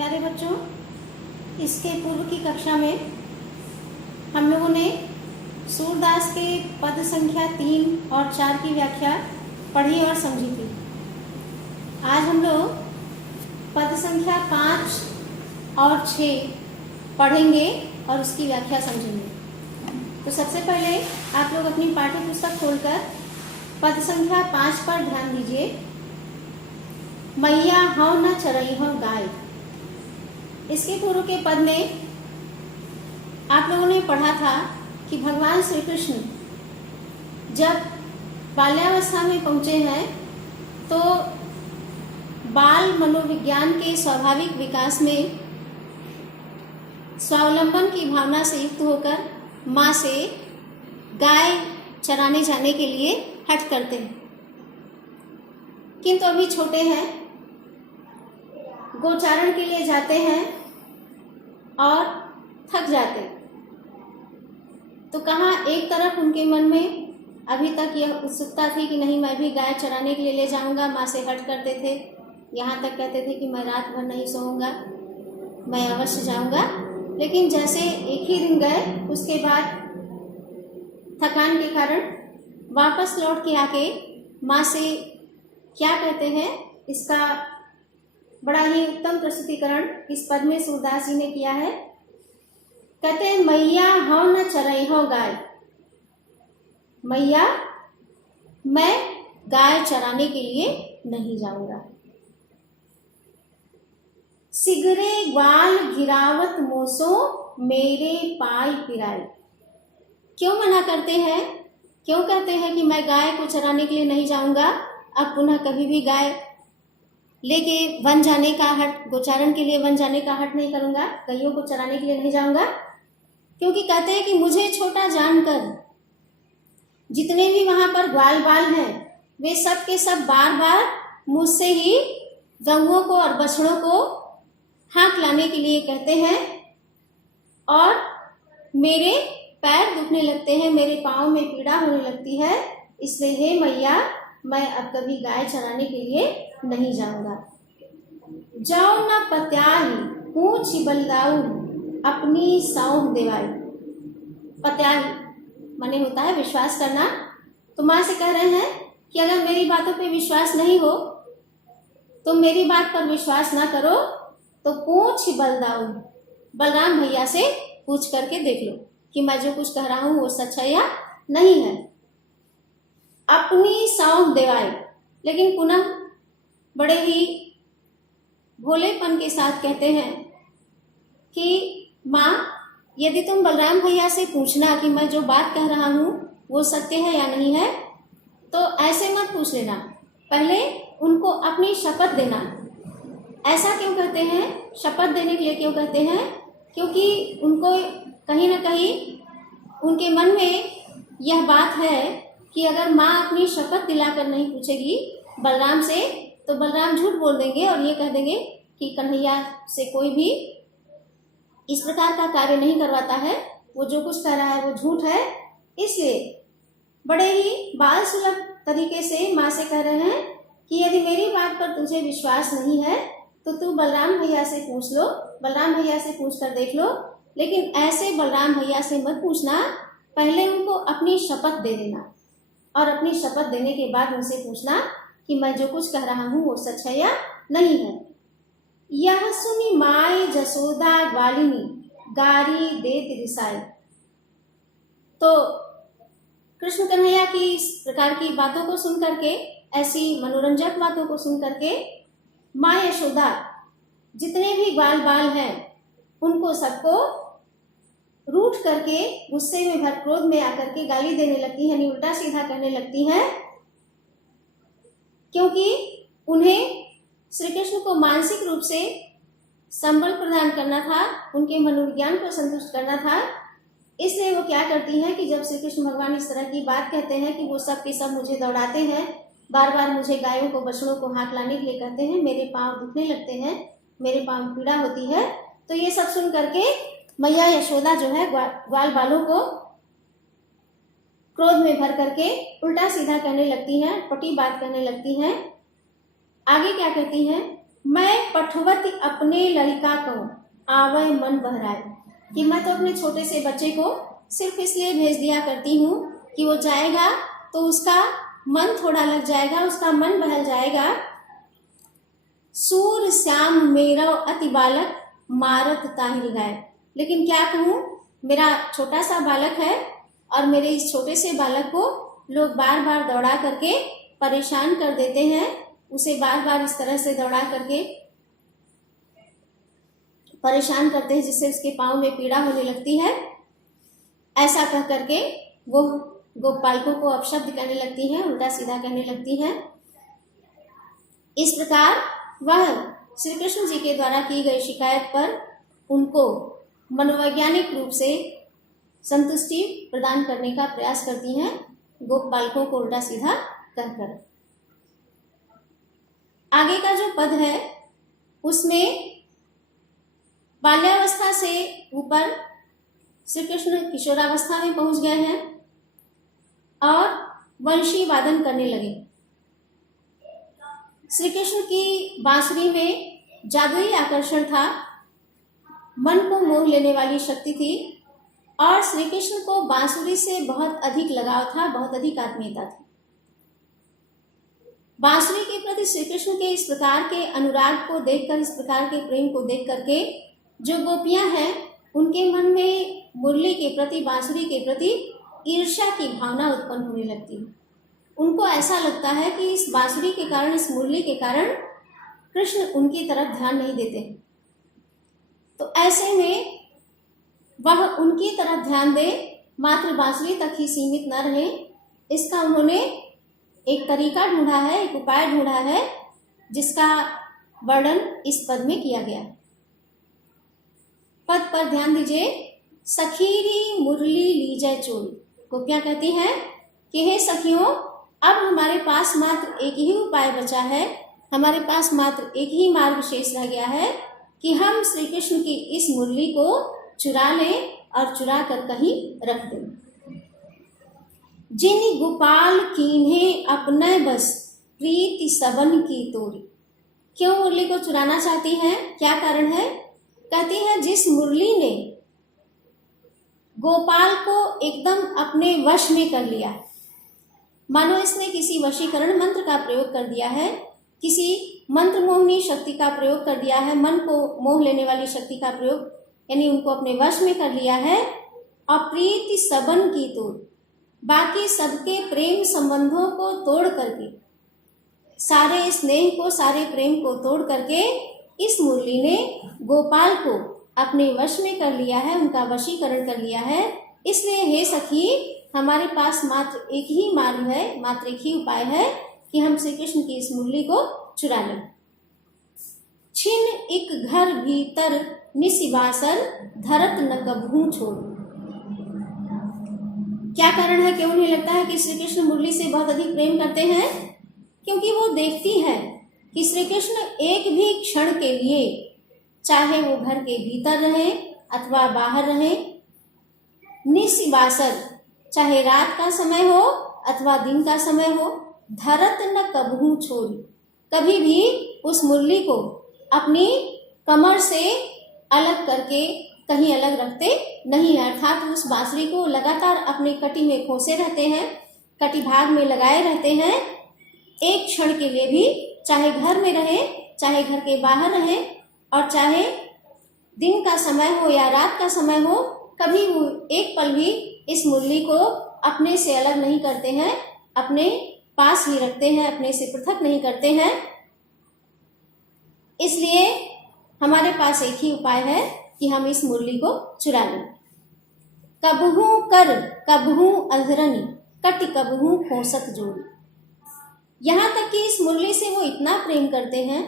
प्यारे बच्चों, इसके पूर्व की कक्षा में हम लोगों ने सूरदास के पद संख्या 3 और 4 की व्याख्या पढ़ी और समझी थी। आज हम लोग पद संख्या 5 और 6 पढ़ेंगे और उसकी व्याख्या समझेंगे। तो सबसे पहले आप लोग अपनी पाठ्य पुस्तक खोलकर पद संख्या 5 पर ध्यान दीजिए। मैया हौ न चरई हौ गाय। इसके पूर्व के पद में आप लोगों ने पढ़ा था कि भगवान श्री कृष्ण जब बाल्यावस्था में पहुंचे हैं तो बाल मनोविज्ञान के स्वाभाविक विकास में स्वावलंबन की भावना से युक्त होकर माँ से गाय चराने जाने के लिए हठ करते हैं, किंतु अभी छोटे हैं, गोचारण के लिए जाते हैं और थक जाते। तो कहाँ एक तरफ उनके मन में अभी तक यह उत्सुकता थी कि नहीं मैं भी गाय चराने के लिए ले जाऊंगा, माँ से हट करते थे, यहाँ तक कहते थे कि मैं रात भर नहीं सोऊंगा, मैं अवश्य जाऊंगा। लेकिन जैसे एक ही दिन गए उसके बाद थकान के कारण वापस लौट के आके माँ से क्या कहते हैं, इसका बड़ा ही उत्तम प्रस्तुतिकरण इस पद में सूरदास जी ने किया है। कहते हैं मैया हौ न चरई हौ गाय। मैया मैं गाय चराने के लिए नहीं जाऊंगा। सिगरे ग्वाल गिरावत मोसो मेरे पाई पिराई। क्यों मना करते हैं, क्यों कहते हैं कि मैं गाय को चराने के लिए नहीं जाऊंगा, अब पुनः कभी भी गाय लेके वन जाने का हट, गोचारण के लिए वन जाने का हट नहीं करूंगा, गैयों को चराने के लिए नहीं जाऊंगा? क्योंकि कहते हैं कि मुझे छोटा जानकर जितने भी वहां पर ग्वाल बाल हैं वे सब के सब बार बार मुझसे ही गऊओं को और बछड़ों को हाँक लाने के लिए कहते हैं और मेरे पैर दुखने लगते हैं, मेरे पाँव में पीड़ा होने लगती है, इसलिए हे मैया मैं अब कभी गाय चराने के लिए नहीं जाऊंगा। जाओ न पत्याही पूछ बलदाऊ अपनी सौंप देवाई। पत्याही माने होता है विश्वास करना। तो माँ से कह रहे हैं कि अगर मेरी बातों पे विश्वास नहीं हो, तो मेरी बात पर विश्वास ना करो तो पूछ बलदाऊ, बलराम भैया से पूछ करके देख लो कि मैं जो कुछ कह रहा हूं वो सच है या नहीं है। अपनी सौंप देवाई, लेकिन पुनः बड़े ही भोलेपन के साथ कहते हैं कि माँ यदि तुम बलराम भैया से पूछना कि मैं जो बात कह रहा हूँ वो सत्य है या नहीं है, तो ऐसे मत पूछ लेना, पहले उनको अपनी शपथ देना। ऐसा क्यों कहते हैं, शपथ देने के लिए क्यों कहते हैं? क्योंकि उनको कहीं ना कहीं उनके मन में यह बात है कि अगर माँ अपनी शपथ दिलाकर नहीं पूछेगी बलराम से तो बलराम झूठ बोल देंगे और ये कह देंगे कि कन्हैया से कोई भी इस प्रकार का कार्य नहीं करवाता है, वो जो कुछ कह रहा है वो झूठ है। इसलिए बड़े ही बाल सुलभ तरीके से माँ से कह रहे हैं कि यदि मेरी बात पर तुझे विश्वास नहीं है तो तू बलराम भैया से पूछ लो, बलराम भैया से पूछ कर देख लो। लेकिन ऐसे बलराम भैया से मत पूछना, पहले उनको अपनी शपथ दे देना और अपनी शपथ देने के बाद उनसे पूछना कि मैं जो कुछ कह रहा हूँ वो सच है या नहीं है। यह सुनी माय जसोदा ग्वालिनी गारी देत रिसाई। तो कृष्ण कन्हैया की इस प्रकार की बातों को सुन करके, ऐसी मनोरंजक बातों को सुन करके माँ यशोदा जितने भी ग्वाल बाल हैं उनको सबको रूठ करके गुस्से में भर क्रोध में आकर के गाली देने लगती हैं, यानी उल्टा सीधा कहने लगती हैं, क्योंकि उन्हें श्री कृष्ण को मानसिक रूप से संबल प्रदान करना था, उनके मनोविज्ञान को संतुष्ट करना था। इसलिए वो क्या करती हैं कि जब श्री कृष्ण भगवान इस तरह की बात कहते हैं कि वो सब के सब मुझे दौड़ाते हैं, बार बार मुझे गायों को बछड़ों को हाँक लाने के लिए कहते हैं, मेरे पाँव दुखने लगते हैं, मेरे पाँव में पीड़ा होती है, तो ये सब सुन करके मैया यशोदा जो है ग्वाल बालों को क्रोध में भर करके उल्टा सीधा कहने लगती हैं, पटी बात कहने लगती हैं। आगे क्या कहती हैं? मैं पठवत अपने लड़का को आवे मन बहराए, कि मैं तो अपने छोटे से बच्चे को सिर्फ इसलिए भेज दिया करती हूँ कि वो जाएगा तो उसका मन थोड़ा लग जाएगा, उसका मन बहल जाएगा। सूर श्याम मेरा अति बालक मारत ताहिर गाय, लेकिन क्या कहूँ, मेरा छोटा सा बालक है और मेरे इस छोटे से बालक को लोग बार बार दौड़ा करके परेशान कर देते हैं, उसे बार बार इस तरह से दौड़ा करके परेशान करते हैं जिससे उसके पाँव में पीड़ा होने लगती है। ऐसा कह करके वो गोपालकों को अपशब्द कहने लगती है, उल्टा सीधा कहने लगती है। इस प्रकार वह श्री कृष्ण जी के द्वारा की गई शिकायत पर उनको मनोवैज्ञानिक रूप से संतुष्टि प्रदान करने का प्रयास करती हैं, गोपालकों को उल्टा सीधा कहकर। आगे का जो पद है उसमें बाल्यावस्था से ऊपर श्री कृष्ण किशोरावस्था में पहुंच गए हैं और वंशी वादन करने लगे। श्री कृष्ण की बांसुरी में जादुई आकर्षण था, मन को मोह लेने वाली शक्ति थी और श्री कृष्ण को बांसुरी से बहुत अधिक लगाव था, बहुत अधिक आत्मीयता थी। बांसुरी के प्रति श्री कृष्ण के इस प्रकार के अनुराग को देखकर, इस प्रकार के प्रेम को देख करके जो गोपियां हैं उनके मन में मुरली के प्रति, बांसुरी के प्रति ईर्ष्या की भावना उत्पन्न होने लगती है। उनको ऐसा लगता है कि इस बांसुरी के कारण, इस मुरली के कारण कृष्ण उनकी तरफ ध्यान नहीं देते, तो ऐसे में वह उनकी तरफ ध्यान दे, मात्र बांसुरी तक ही सीमित न रहे, इसका उन्होंने एक तरीका ढूंढा है, एक उपाय ढूंढा है, जिसका वर्णन इस पद में किया गया। पद पर ध्यान दीजिए। सखीरी मुरली लीजय चोरी, गोपियां कहती हैं कि हे सखियों, अब हमारे पास मात्र एक ही उपाय बचा है, हमारे पास मात्र एक ही मार्ग शेष रह गया है कि हम श्री कृष्ण की इस मुरली को चुरा लें और चुरा कर कहीं रख दें। जिन गोपाल कीन्हे अपने बस प्रीति सबन की तोरी, क्यों मुरली को चुराना चाहती हैं, क्या कारण है? कहती है जिस मुरली ने गोपाल को एकदम अपने वश में कर लिया, मानो इसने किसी वशीकरण मंत्र का प्रयोग कर दिया है, किसी मंत्र मोहनी शक्ति का प्रयोग कर दिया है, मन को मोह लेने वाली शक्ति का प्रयोग, यानी उनको अपने वश में कर लिया है। अप्रीति सबन की तोड़, बाकी सबके प्रेम संबंधों को तोड़ करके, सारे स्नेह को, सारे प्रेम को तोड़ करके इस मुरली ने गोपाल को अपने वश में कर लिया है, उनका वशीकरण कर लिया है। इसलिए हे सखी, हमारे पास मात्र एक ही मार्ग है, मात्र एक ही उपाय है कि हम श्री कृष्ण की इस मुरली को चुरा लें। छिन एक घर भीतर निसिबासर धरत न कभू छोड़, क्या कारण है, क्यों उन्हें लगता है कि श्री कृष्ण मुरली से बहुत अधिक प्रेम करते हैं? क्योंकि वो देखती है कि श्री कृष्ण एक भी क्षण के लिए, चाहे वो घर के भीतर रहे अथवा बाहर रहे, निसिबासर, चाहे रात का समय हो अथवा दिन का समय हो, धरत न कभू छोड़ी, कभी भी उस मुरली को अपनी कमर से अलग करके कहीं अलग रखते नहीं, अर्थात उस बांसुरी को लगातार अपने कटी में खोसे रहते हैं, कटी भाग में लगाए रहते हैं। एक क्षण के लिए भी, चाहे घर में रहे, चाहे घर के बाहर रहे और चाहे दिन का समय हो या रात का समय हो, कभी वो एक पल भी इस मुरली को अपने से अलग नहीं करते हैं, अपने पास ही रखते हैं, अपने से पृथक नहीं करते हैं। इसलिए हमारे पास एक ही उपाय है कि हम इस मुरली को चुरा लें। कबहू कर कबहू अधरनी कट कबहू खोसत जोड़ी, यहाँ तक कि इस मुरली से वो इतना प्रेम करते हैं,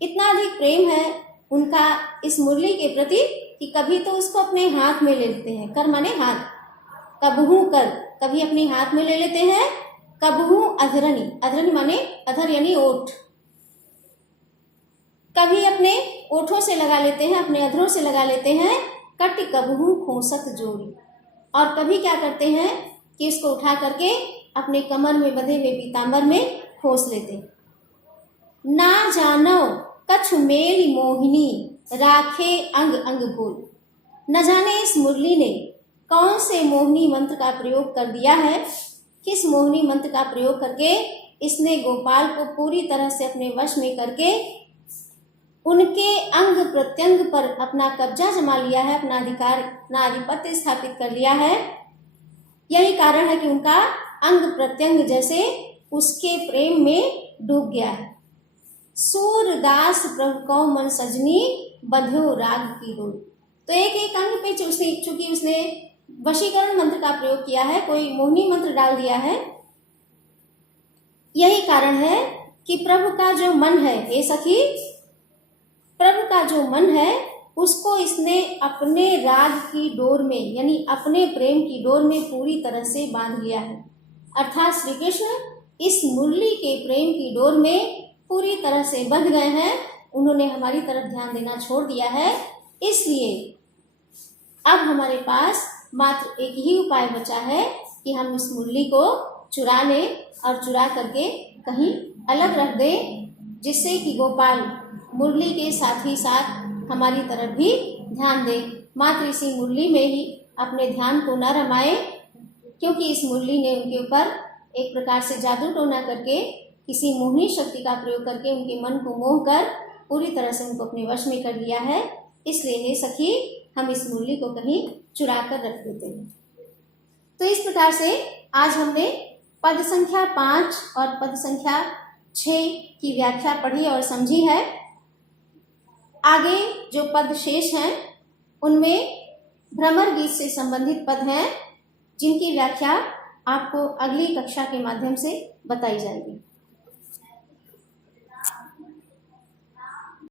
इतना अधिक प्रेम है उनका इस मुरली के प्रति कि कभी तो उसको अपने हाथ में ले लेते हैं, कर माने हाथ, कबहू कर, कभी अपने हाथ में ले लेते हैं, कबहू अधरनी, अधरनी माने अधर यानी ओठ, कभी अपने ओठों से लगा लेते हैं, अपने अधरों से लगा लेते हैं। कट कबहू खोसत जोड़ी, और कभी क्या करते हैं कि इसको उठा करके अपने कमर में बंधे हुए पीतांबर में खोस लेते हैं। ना जानो कछु मेल मोहिनी, राखे अंग अंग भूल। न जाने इस मुरली ने कौन से मोहिनी मंत्र का प्रयोग कर दिया है, किस मोहिनी मंत्र का प्रयोग करके इसने गोपाल को पूरी तरह से अपने वश में करके उनके अंग प्रत्यंग पर अपना कब्जा जमा लिया है, अपना अधिकार, अपना आधिपत्य स्थापित कर लिया है। यही कारण है कि उनका अंग प्रत्यंग जैसे उसके प्रेम में डूब गया है। सूरदास प्रभु कौ मन सजनी, बंध्यो राग की डोर। तो एक एक अंग पे चूंकि उसने वशीकरण मंत्र का प्रयोग किया है, कोई मोहिनी मंत्र डाल दिया है, यही कारण है कि प्रभु का जो मन है, हे सखी, प्रभु का जो मन है उसको इसने अपने राग की डोर में, यानी अपने प्रेम की डोर में पूरी तरह से बांध लिया है। अर्थात श्री कृष्ण इस मुरली के प्रेम की डोर में पूरी तरह से बंध गए हैं। उन्होंने हमारी तरफ ध्यान देना छोड़ दिया है। इसलिए अब हमारे पास मात्र एक ही उपाय बचा है कि हम उस मुरली को चुरा लें और चुरा करके कहीं अलग रख दें, जिससे कि गोपाल मुरली के साथ ही साथ हमारी तरफ भी ध्यान दें। मात्र इसी मुरली में ही अपने ध्यान को न रमाएं, क्योंकि इस मुरली ने उनके ऊपर एक प्रकार से जादू टोना करके, किसी मोहिनी शक्ति का प्रयोग करके उनके मन को मोह कर पूरी तरह से उनको अपने वश में कर लिया है। इसलिए हे सखी, हम इस मुरली को कहीं चुरा कर रख देते हैं। तो इस प्रकार से आज हमने पद संख्या 5 और पद संख्या 6 की व्याख्या पढ़ी और समझी है। आगे जो पद शेष हैं उनमें भ्रमर गीत से संबंधित पद हैं, जिनकी व्याख्या आपको अगली कक्षा के माध्यम से बताई जाएगी।